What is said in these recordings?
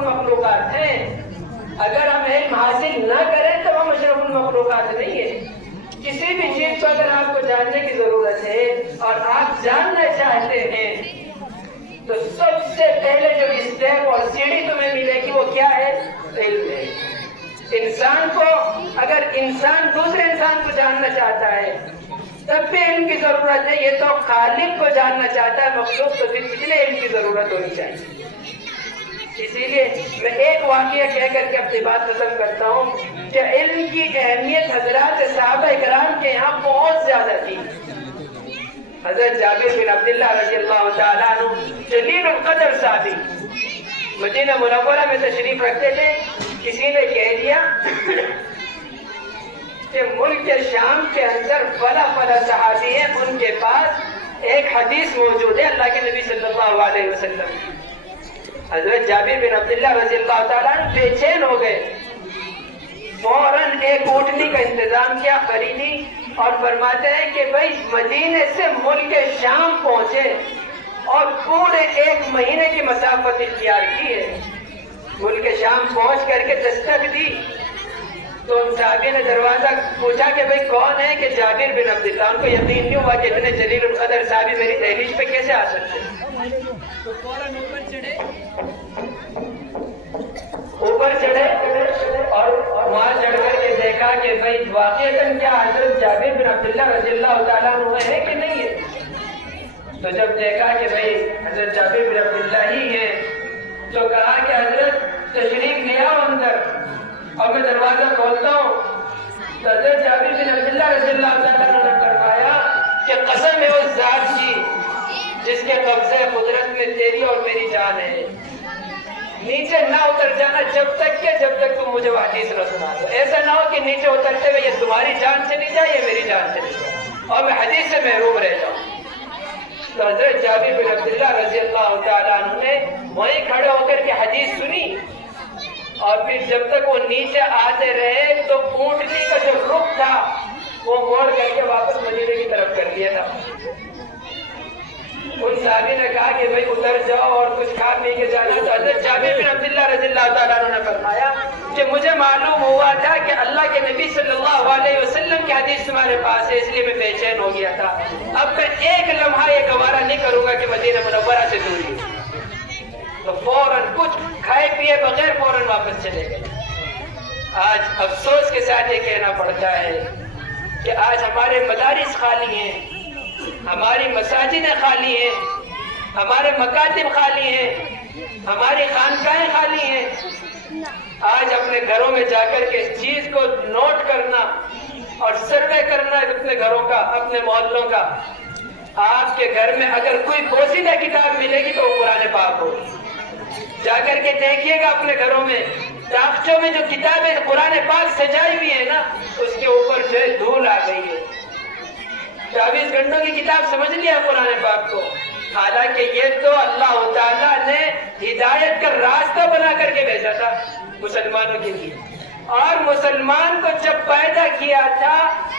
المخلوقات ہیں. اگر ہم علم حاصل نہ کریں تو ہم اشرف المخلوقات نہیں ہیں. کسی بھی چیز کو اگر آپ کو جاننے کی ضرورت ہے اور آپ جاننا چاہتے ہیں تو سب سے پہلے جو اسٹیپ اور سیڑھی تمہیں ملے گی وہ کیا ہے؟ علم ہے. انسان کو اگر انسان دوسرے انسان کو جاننا چاہتا ہے تب بھی علم کی ضرورت ہے. یہ تو خالق کو جاننا چاہتا ہے, مخلوق کو صرف اتنے علم کی ضرورت ہونی چاہیے. اسی لیے میں ایک واقعہ کہہ کر کے اپنی بات ختم کرتا ہوں کہ علم کی اہمیت حضرات صحابہ کرام کے یہاں بہت زیادہ تھی. حضرت جابر بن عبداللہ رضی اللہ تعالیٰ عنہ جلیل القدر صحابی مدینہ منورہ میں تشریف رکھتے تھے. کسی نے کہہ دیا کہ ملک شام کے اندر فلا صحابی ہیں, ان کے پاس ایک حدیث موجود ہے اللہ کے نبی صلی اللہ علیہ وسلم. حضرت جابر بن عبداللہ رضی اللہ تعالیٰ بے چین ہو گئے. فوراً ایک اونٹنی کا انتظام کیا, خریدی, اور فرماتے ہیں کہ بھائی مدینے سے ملک شام پہنچے اور پورے 1 مہینے کی مسافت اختیار کی ہے. ملک شام پہنچ کر کے دستک دی تو ان صحابی نے دروازہ پوچھا کہ بھائی کون ہے؟ کہ جابر بن عبداللہ. ان کو یقین نہیں ہوا کہ اتنے جلیل القدر صحابی میری دہلیز پہ کیسے آ سکتے ہیں. تو فوراً اوپر چڑھے اور وہاں چڑھ کر کے دیکھا کہ بھائی واقعتاً کیا حضرت جابر بن عبداللہ رضی اللہ تعالیٰ عنہ ہے کہ نہیں ہے. تو جب دیکھا کہ بھائی حضرت جابر بن عبداللہ ہی ہے تو کہا کہ حضرت تشریف لے آؤ اندر. اور میں دروازہ کھولتا ہوں تو حضرت جابر بن عبداللہ رضی اللہ تعالیٰ عنہ نے فرمایا کہ قسم ہے اس ذات کی جس کے قبضے قدرت میں تیری اور میری جان ہے, نیچے نہ اتر جانا جب تک تم مجھے حدیث نہ سنا دو. ایسا نہ ہو کہ نیچے اترتے ہوئے یہ تمہاری جان چلی جائے یا میری جان چلی جائے اور میں حدیث سے محروم رہ جاؤں. تو حضرت جابر بن عبداللہ رضی اللہ تعالیٰ عنہ نے وہیں کھڑے ہو کر کے حدیث سنی اور پھر جب تک وہ نیچے آتے رہے تو اونٹنی کا جو رخ تھا وہ موڑ کر کے واپس مدینے کی طرف کر دیا تھا. ان صحابی نے کہا کہ بھائی اتر جاؤ اور کچھ کھا پی کے جانا. تو حضرت جابر بن عبداللہ رضی اللہ تعالیٰ عنہ نے فرمایا کہ مجھے معلوم ہوا تھا کہ اللہ کے نبی صلی اللہ علیہ وسلم کی حدیث تمہارے پاس ہے, اس لیے میں بے چین ہو گیا تھا. اب میں ایک لمحہ یہ گوارا نہیں کروں گا کہ مدینہ منورہ سے دوری. تو فوراً کچھ کھائے پیے بغیر فوراً واپس چلے گئے. آج افسوس کے ساتھ یہ کہنا پڑتا ہے کہ آج ہمارے مدارس خالی ہیں, ہماری مساجدیں خالی ہیں, ہمارے مکاتب خالی ہیں, ہماری خانقاہیں خالی ہیں. آج اپنے گھروں میں جا کر کے اس چیز کو نوٹ کرنا اور سروے کرنا اپنے گھروں کا, اپنے محلوں کا. آپ کے گھر میں اگر کوئی پوشیدہ کتاب ملے گی تو وہ قرآن پاک ہوگی. جا کر کے دیکھیے گا اپنے گھروں میں تاخچوں میں جو کتابیں قرآن پاک سجائی ہوئی ہے نا, اس کے اوپر جو ہے دھول آ گئی ہے. 24 گھنٹوں کی کتاب سمجھ لیا قرآن پاک کو, حالانکہ یہ تو اللہ تعالیٰ نے ہدایت کا راستہ بنا کر کے بھیجا تھا مسلمانوں کے لیے. اور مسلمان کو جب پیدا کیا تھا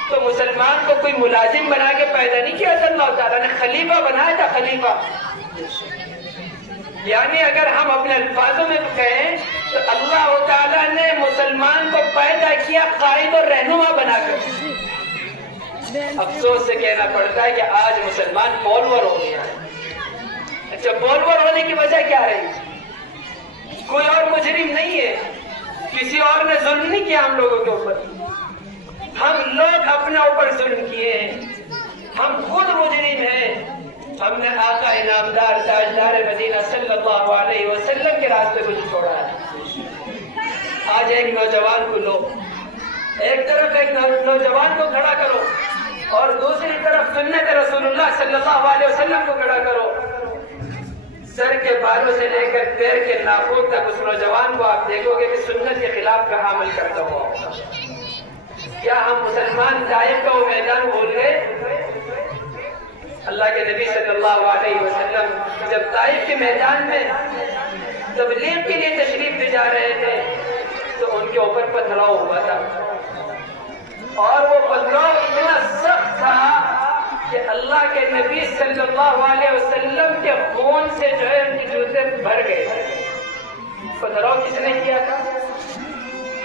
تو مسلمان کو کوئی ملازم بنا کے پیدا نہیں کیا تھا, اللہ تعالیٰ نے خلیفہ بنایا تھا, خلیفہ. یعنی اگر ہم اپنے الفاظوں میں کہیں تو اللہ تعالیٰ نے مسلمان کو پیدا کیا قائد اور رہنما بنا کر. افسوس سے کہنا پڑتا ہے کہ آج مسلمان فالوور ہو گیا ہے. اچھا, فالوور ہونے کی وجہ کیا رہی؟ کوئی اور مجرم نہیں ہے, کسی اور نے ظلم نہیں کیا ہم لوگوں کے اوپر, ہم لوگ اپنے اوپر ظلم کیے ہیں. ہم خود مجرم ہیں. ہم نے آقا انعامدار تاجدار مدینہ صلی اللہ علیہ وسلم کے راستے کو چھوڑا ہے. آج ایک نوجوان کو لو, ایک طرف ایک نوجوان کو کھڑا کرو اور دوسری طرف سنت رسول اللہ صلی اللہ علیہ وسلم کو کھڑا کرو. سر کے بالوں سے لے کر پیر کے ناخن تک اس نوجوان کو آپ دیکھو گے کہ سنت کے خلاف کا عمل کرتا ہوا ہوگا. کیا ہم مسلمان طائف کا وہ میدان بھول گئے؟ اللہ کے نبی صلی اللہ علیہ وسلم جب طائف کے میدان میں تبلیغ کے لیے تشریف لے جا رہے تھے تو ان کے اوپر پتھراؤ ہوا تھا, اور وہ پتھراؤ اتنا سخت تھا کہ اللہ کے نبی صلی اللہ علیہ وسلم کے خون سے جو ہے ان کے جوتے بھر گئے. پتھراؤ کس نے کیا تھا؟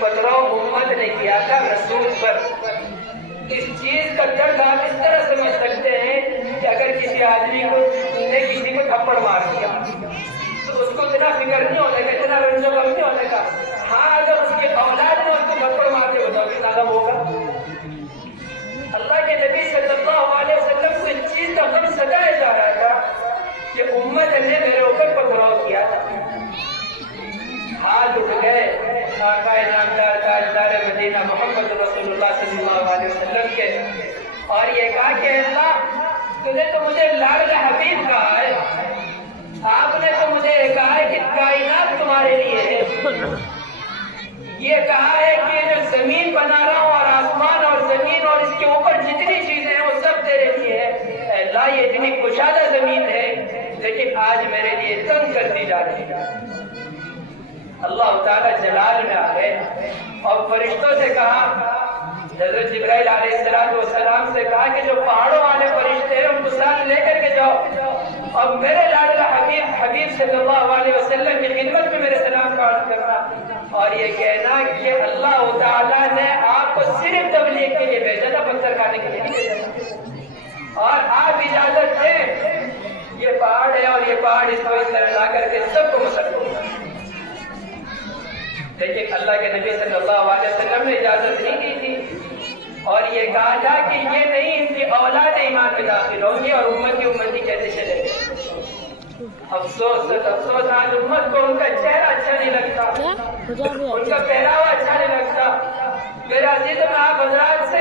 پتھراؤ امت نے کیا تھا رسول پر۔ اس چیز کا درد آپ اس طرح سمجھ سکتے ہیں کہ اگر کسی آدمی کو نے کسی کو تھپڑ مار دیا تو اس کو اتنا فکر نہیں ہونے کا، اتنا رنج و غم نہیں ہونے کا۔ ہاں اگر اس کی اولاد نے اس کو تھپڑ مار دے تو کتنا غم ہوگا۔ اللہ کے نبی صلی اللہ علیہ وسلم کو اس چیز کا غم ستایا جا رہا تھا کہ امت نے میرے اوپر پتھراؤ کیا تھا۔ ہاتھ اٹھ گئے آقا نامدار تاجدار مدینہ محمد رسول اللہ صلی اللہ علیہ وسلم کے، اور یہ کہا کہ اللہ تو نے تو مجھے لاڈلا حبیب کہا ہے، آپ نے تو مجھے کہا ہے کہ کائنات تمہارے لیے ہے، یہ کہا ہے کہ جو زمین بنا رہا ہوں اور آسمان اور زمین اور اس کے اوپر جتنی چیزیں ہیں وہ سب تیرے لیے ہے۔ اے اللہ یہ اتنی کشادہ زمین ہے لیکن آج میرے لیے تنگ کرتی جا رہی ہے۔ اللہ تعالیٰ جلال میں آ گئے اور فرشتوں سے کہا، حضرت جبرائیل علیہ السلام سے کہا کہ جو پہاڑوں والے فرشتے ہیں ان کو ساتھ لے کر کے جاؤ اور میرے لاڈلا حبیب صلی اللہ علیہ وسلم کی خدمت میں میرے سلام کا عرض کرنا اور یہ کہنا کہ اللہ تعالیٰ نے آپ کو صرف تبلیغ کے لیے بھیجا تھا، پتھر کھانے کے لیے نہیں بھیجا تھا، اور آپ اجازت دیں یہ پہاڑ ہے اور یہ پہاڑ اس کو اس طرح لا کر کے سب کو مسل ہوگا۔ لیکن اللہ کے نبی صلی اللہ علیہ وسلم نے اجازت نہیں دی تھی اور یہ کہا تھا کہ یہ نہیں ان کی اولاد ایمان میں داخل ہوں گی اور امتی کیسے چلے گئے۔ افسوس آج امت کو ان کا چہرہ اچھا نہیں لگتا، ان کا پہناوا اچھا نہیں لگتا۔ میرا عزیز میں آپ حضرات سے